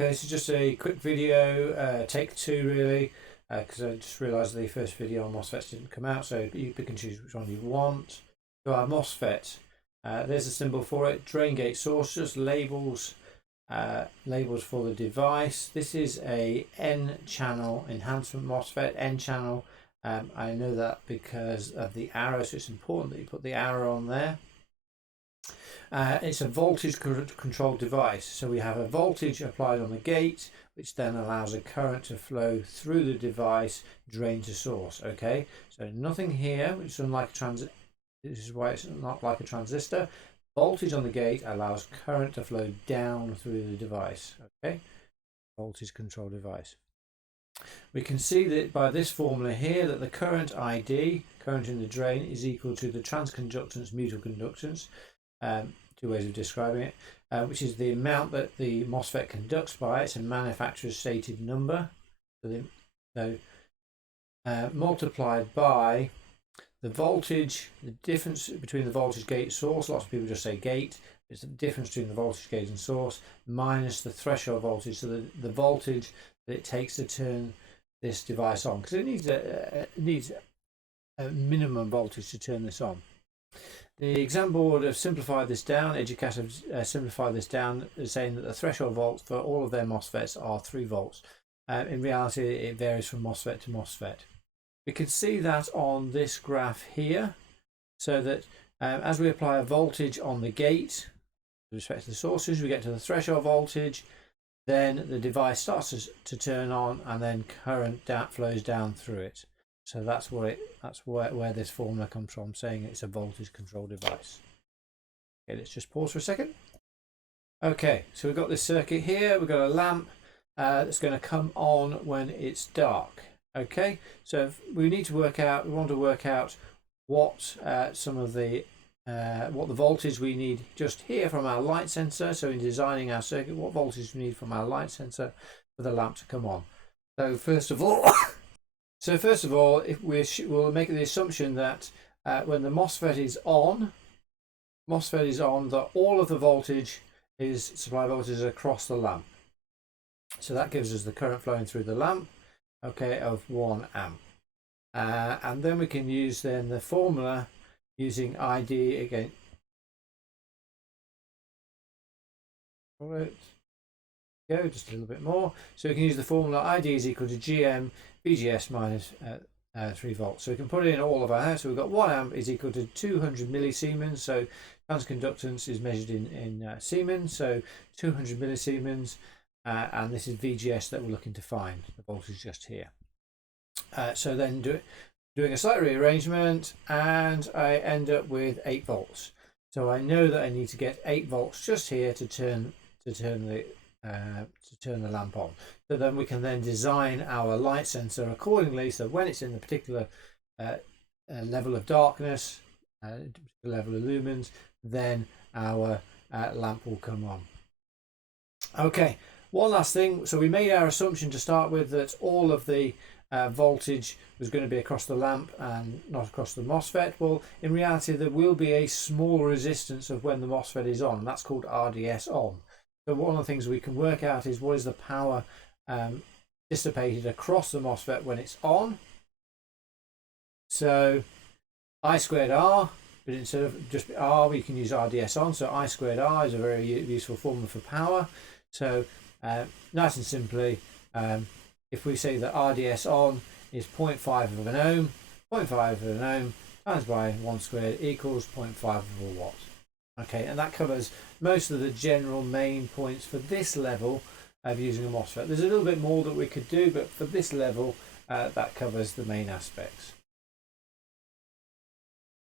Okay, this is just a quick video, take two really, because I just realised the first video on MOSFETs didn't come out, so you pick and choose which one you want. So our MOSFET, there's a symbol for it, drain gate source, just labels for the device. This is a N-channel enhancement MOSFET, N-channel. I know that because of the arrow, so it's important that you put the arrow on there. It's a voltage controlled device, so we have a voltage applied on the gate, which then allows a current to flow through the device, drain to source. Okay, so nothing here, which is unlike a transistor. This is why it's not like a transistor. Voltage on the gate allows current to flow down through the device. Okay, voltage controlled device. We can see that by this formula here that the current ID, current in the drain, is equal to the transconductance mutual conductance. Two ways of describing it, which is the amount that the MOSFET conducts by. It's a manufacturer's stated number, so multiplied by the voltage, the difference between the voltage gate source. Lots of people just say gate. It's the difference between the voltage gate and source minus the threshold voltage, so the voltage that it takes to turn this device on, because it needs a minimum voltage to turn this on. The exam board have simplified this down, Educast have simplified this down, saying that the threshold volts for all of their MOSFETs are 3 volts. In reality, it varies from MOSFET to MOSFET. We can see that on this graph here, so that as we apply a voltage on the gate with respect to the sources, we get to the threshold voltage, then the device starts to turn on, and then current flows down through it. So that's where this formula comes from, saying it's a voltage control device. Okay, let's just pause for a second. Okay, so we've got this circuit here. We've got a lamp that's going to come on when it's dark. Okay, so we want to work out what what the voltage we need just here from our light sensor. So in designing our circuit, what voltage we need from our light sensor for the lamp to come on. So first of all. If we'll make the assumption that when the MOSFET is on, that all of the voltage is supply voltage across the lamp. So that gives us the current flowing through the lamp, okay, of 1 amp. And then we can use the formula using ID again. Right. Go just a little bit more. So we can use the formula ID is equal to GM VGS minus 3 volts. So we can put it in all of our house. So we've got 1 amp is equal to 200 millisiemens. So transconductance is measured in Siemens. So 200 millisiemens, and this is VGS that we're looking to find. The voltage just here. So then doing a slight rearrangement, and I end up with 8 volts. So I know that I need to get 8 volts just here to turn the lamp on. So then we can then design our light sensor accordingly, so when it's in the particular level of darkness, level of lumens, then our lamp will come on. Okay, one last thing. So we made our assumption to start with that all of the voltage was going to be across the lamp and not across the MOSFET. Well, in reality, there will be a small resistance of when the MOSFET is on. That's called RDS on. So one of the things we can work out is what is the power dissipated across the MOSFET when it's on. So I squared R, but instead of just R, we can use RDS on. So I squared R is a very useful formula for power. So nice and simply, if we say that RDS on is 0.5 of an ohm, 0.5 of an ohm times by 1 squared equals 0.5 of a watt. Okay, and that covers most of the general main points for this level of using a MOSFET. There's a little bit more that we could do, but for this level, that covers the main aspects.